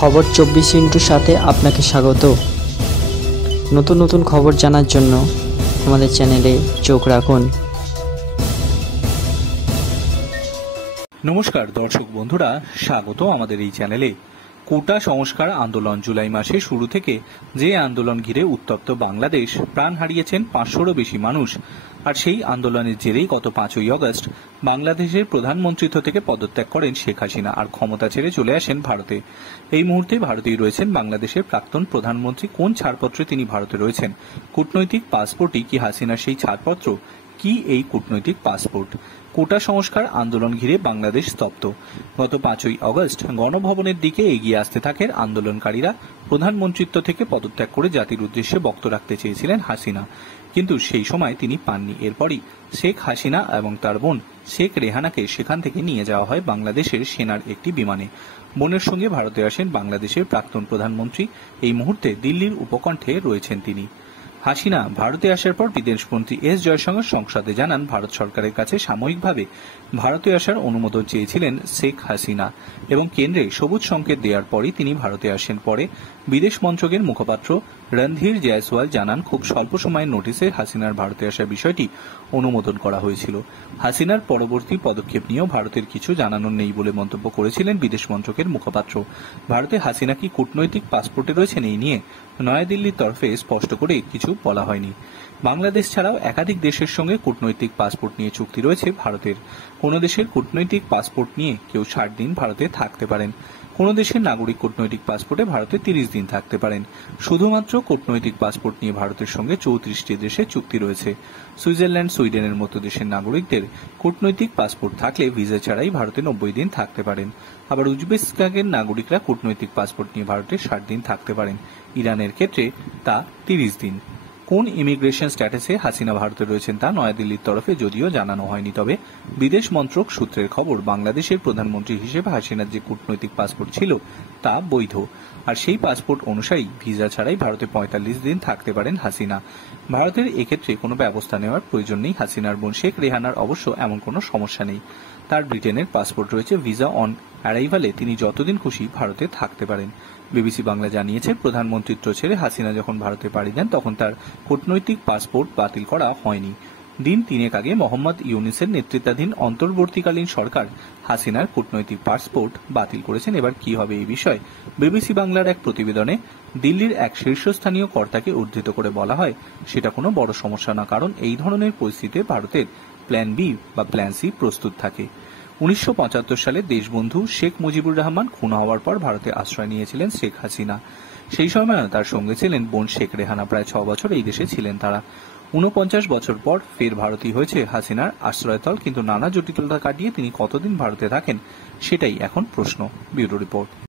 খবর 24 সাথে আপনাকে স্বাগত। নতুন নতুন খবর জানার জন্য আমাদের চ্যানেলে চোখ রাখুন। নমস্কার দর্শক বন্ধুরা, স্বাগত আমাদের এই চ্যানেলে। কোটা সংস্কার আন্দোলন জুলাই মাসে শুরু থেকে যে আন্দোলন ঘিরে উত্তপ্ত বাংলাদেশ, প্রাণ হারিয়েছেন 500-রও বেশি মানুষ। আর সেই আন্দোলনের জেরেই গত 5ই আগস্ট বাংলাদেশের প্রধানমন্ত্রিত্ব থেকে পদত্যাগ করেন শেখ হাসিনা আর ক্ষমতা ছেড়ে চলে আসেন ভারতে। এই মুহূর্তে ভারতেই রয়েছেন বাংলাদেশের প্রাক্তন প্রধানমন্ত্রী। কোন ছাড়পত্রে তিনি ভারতে রয়েছেন? কূটনৈতিক পাসপোর্টই কি হাসিনার সেই ছাড়পত্র? কি এই কূটনৈতিক পাসপোর্ট? কোটা সংস্কার আন্দোলন ঘিরে বাংলাদেশ স্তব্ধ। গত 5ই আগস্ট গণভবনের দিকে এগিয়ে আসতে থাকেন আন্দোলনকারীরা। প্রধানমন্ত্রিত্ব থেকে পদত্যাগ করে জাতির উদ্দেশ্যে বক্তব্য রাখতে চেয়েছিলেন হাসিনা, কিন্তু সেই সময় তিনি পাননি। এরপরই শেখ হাসিনা এবং তার বোন শেখ রেহানাকে সেখান থেকে নিয়ে যাওয়া হয় বাংলাদেশের সেনার একটি বিমানে। বোনের সঙ্গে ভারতে আসেন বাংলাদেশের প্রাক্তন প্রধানমন্ত্রী। এই মুহূর্তে দিল্লির উপকণ্ঠে রয়েছেন তিনি। হাসিনা ভারতে আসার পর বিদেশমন্ত্রী এস জয়শঙ্কর সংসদে জানান, ভারত সরকারের কাছে সাময়িকভাবে ভারতে আসার অনুমোদন চেয়েছিলেন শেখ হাসিনা এবং কেন্দ্রে সবুজ সংকেত দেওয়ার পরই তিনি ভারতে আসেন। পরে বিদেশ মন্ত্রকের মুখপাত্র রণধীর জয়সওয়াল জানান, খুব স্বল্প সময়ের নোটিসে হাসিনার ভারতে আসার বিষয়টি অনুমোদন করা হয়েছিল। হাসিনার পরবর্তী পদক্ষেপ নিয়েও ভারতের কিছু জানানো নেই বলে মন্তব্য করেছিলেন বিদেশ মন্ত্রকের মুখপাত্র। ভারতে হাসিনা কি কূটনৈতিক পাসপোর্টে রয়েছেন এই নিয়ে নয়াদিল্লির তরফে স্পষ্ট করে কিছু বলা হয়নি। বাংলাদেশ ছাড়াও একাধিক দেশের সঙ্গে কূটনৈতিক পাসপোর্ট নিয়ে চুক্তি রয়েছে ভারতের। কোন দেশের কূটনৈতিক পাসপোর্ট নিয়ে কেউ 60 দিন ভারতে থাকতে পারেন। কোন দেশের নাগরিক কূটনৈতিক পাসপোর্টে ভারতে 30 দিন থাকতে পারেন। শুধুমাত্র কূটনৈতিক পাসপোর্ট নিয়ে ভারতের সঙ্গে 34টি দেশের চুক্তি রয়েছে। সুইজারল্যান্ড, সুইডেনের মতো দেশের নাগরিকদের কূটনৈতিক পাসপোর্ট থাকলে ভিসা ছাড়াই ভারতে 90 দিন থাকতে পারেন। আবার উজবেকিস্তানের নাগরিকরা কূটনৈতিক পাসপোর্ট নিয়ে ভারতে 60 দিন থাকতে পারেন। ইরানের ক্ষেত্রে তা 30 দিন। কোন ইমিগ্রেশন স্ট্যাটাসে হাসিনা ভারতে রয়েছেন তা নয়াদিল্লির তরফে যদিও জানানো হয়নি, তবে বিদেশ মন্ত্রক সূত্রের খবর, বাংলাদেশের প্রধানমন্ত্রী হিসেবে হাসিনার যে কূটনৈতিক পাসপোর্ট ছিল তা বৈধ। আর সেই পাসপোর্ট অনুসারেই ভিসা ছাড়াই ভারতে 45 দিন থাকতে পারেন হাসিনা। ভারতের এক্ষেত্রে কোনো ব্যবস্থা নেওয়ার প্রয়োজন নেই। হাসিনার বোন শেখ রেহানার অবশ্য এমন কোনো সমস্যা নেই। তার ব্রিটেনের পাসপোর্ট রয়েছে। ভিসা অন অ্যারাইভালে তিনি যতদিন খুশি ভারতে থাকতে পারেন। বিবিসি বাংলা জানিয়েছে, প্রধানমন্ত্রিত্ব ছেড়ে হাসিনা যখন ভারতে পাড়ি দেন তখন তার কূটনৈতিক পাসপোর্ট বাতিল করা হয়নি। দিন 3 আগে মোহাম্মদ ইউনূসের নেতৃত্বাধীন অন্তর্বর্তীকালীন সরকার হাসিনার কূটনৈতিক পাসপোর্ট বাতিল করেছেন। এবার কি হবে এই বিষয়ে বিবিসি বাংলার এক প্রতিবেদনে দিল্লির এক শীর্ষস্থানীয় কর্তাকে উদ্ধৃত করে বলা হয়, সেটা কোনো বড় সমস্যা না, কারণ এই ধরনের পরিস্থিতিতে ভারতের প্ল্যান বি বা প্ল্যান সি প্রস্তুত থাকে। 1975 সালে দেশবন্ধু শেখ মুজিবুর রহমান খুন হওয়ার পর ভারতে আশ্রয় নিয়েছিলেন শেখ হাসিনা। সেই সময় তার সঙ্গে ছিলেন বোন শেখ রেহানা। প্রায় 6 বছর এই দেশে ছিলেন তারা। 49 বছর পর ফের ভারতই হয়েছে হাসিনার আশ্রয়স্থল, কিন্তু নানা জটিলতা কাটিয়ে তিনি কতদিন ভারতে থাকেন সেটাই এখন প্রশ্ন। Bureau report.